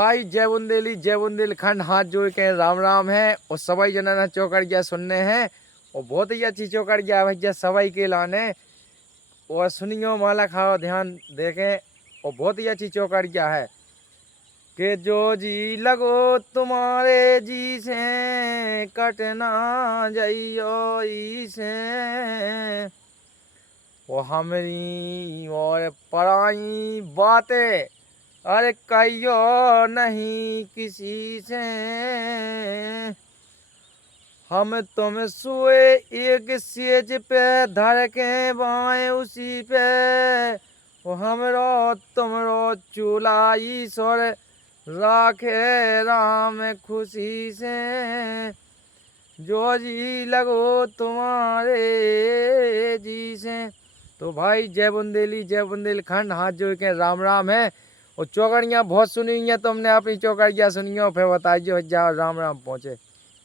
भाई जय बुंदेलखंड हाथ जोड़ के राम राम है। और सवाई जना चौकड़िया सुनने हैं और बहुत ही अच्छी चौकड़िया भैया सवाई के लाने। और सुनियो माला खाओ ध्यान देखें और बहुत ही अच्छी चौकड़िया है कि जो जी लगो तुम्हारे जी से कटना जाइयो ई से वो हमारी और पराई बातें अरे कहियो नहीं किसी से। हम तुम सोए एक सेज पे धर के बाएं उसी पे वो हमरो तुमरो चूल्हा ईश्वर राखे राम खुशी से। जो जी लगो तुम्हारे जी से। तो भाई जय बुंदेलखंड हाथ जोड़ के राम राम है। और चौकड़ियाँ बहुत सुनी हुई हैं तुमने, अपनी चौकड़ियाँ सुनी हो फिर बताइए जाओ राम राम पहुँचे।